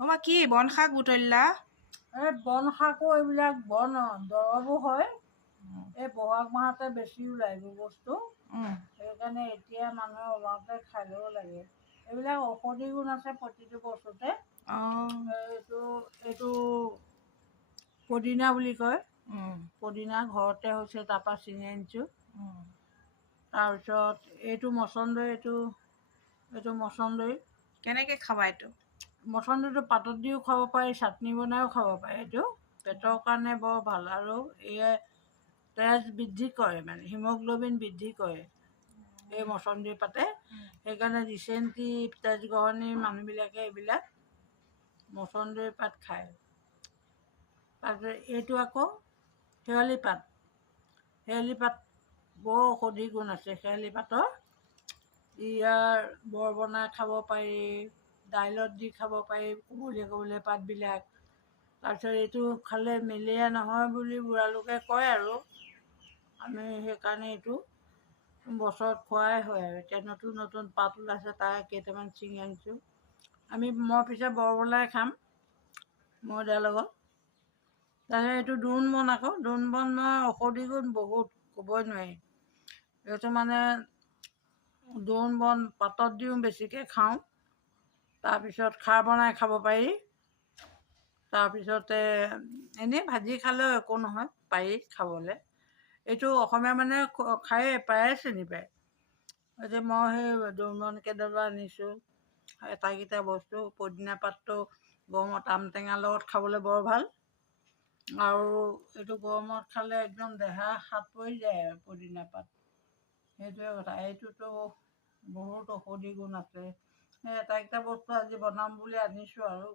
অমা কি বন শাক বুটলিলা এই বন শাকো এইবিলাক বন দৰৱো হয়। এই বহাগ মাহতে বেছি ওলায় এইবোৰ বস্তু। সেইকাৰণে এতিয়া মানুহে ওলাওঁতে খাই ল'ব লাগে। এইবিলাক ঔষধি গুণ আছে প্ৰতিটো বস্তুতে। এইটো এইটো পদিনা বুলি কয়। পদিনা ঘৰতে হৈছে তাৰপৰা ছিঙি আনিছোঁ। তাৰপিছত এইটো মচন্দৈ এইটো এইটো মচন্দৈ। কেনেকৈ খাবা এইটো? মচন্দৈটো পাতত দিও খাব পাৰি চাটনি বনাইও খাব পাৰে। এইটো পেটৰ কাৰণে বৰ ভাল আৰু এয়ে তেজ বৃদ্ধি কৰে মানে হিমগ্ল'বিন বৃদ্ধি কৰে এই মচন্দৈ পাতে। সেইকাৰণে ৰিচেণ্টলি তেজ গহনি মানুহবিলাকে এইবিলাক মচন্দৈ পাত খায়। তাৰপিছত এইটো আকৌ শেৱালি পাত। শেৱালি পাত বৰ ঔষধি গুণ আছে। শেৱালি পাতৰ ইয়াৰ বৰ বনাই খাব পাৰি। দাইলত দি খাব পাৰি কোমলীয়া কোমলীয়া পাতবিলাক। তাৰপিছত এইটো খালে মেলেৰিয়া নহয় বুলি বুঢ়ালোকে কয় আৰু। আমি সেইকাৰণে এইটো বছৰত খোৱাই হয় আৰু। এতিয়া নতুন নতুন পাত ওলাইছে তাৰ কেইটামান ছিঙি আনিছোঁ। আমি মই পিছে বৰ বনাই খাম ময়দাৰ লগত। তাৰপিছত এইটো দোণ বন আকৌ দোণ বন মই ঔষধি গুণ বহুত ক'বই নোৱাৰি। এইটো মানে দোণ বন পাতত দিওঁ বেছিকৈ খাওঁ। তাৰপিছত খাৰ বনাই খাব পাৰি। তাৰপিছতে এনেই ভাজি খালেও একো নহয় পাৰি খাবলৈ। এইটো অসমীয়া মানুহে খ- খায়েই প্ৰায়ে চিনি পায়। এতিয়া মই সেই দোণ বন কেইডালো আনিছোঁ এটাইকেইটা বস্তু পদিনা পাতটো গৰমত আম টেঙাৰ লগত খাবলৈ বৰ ভাল। আৰু এইটো গৰমত খালে একদম দেহা সাত পৰি যায় পদিনা পাত। সেইটোৱে কথা। এইটোতো বহুত ঔষধি গুণ আছে। সেই এটাইকেইটা বস্তু আজি বনাম বুলি আনিছো আৰু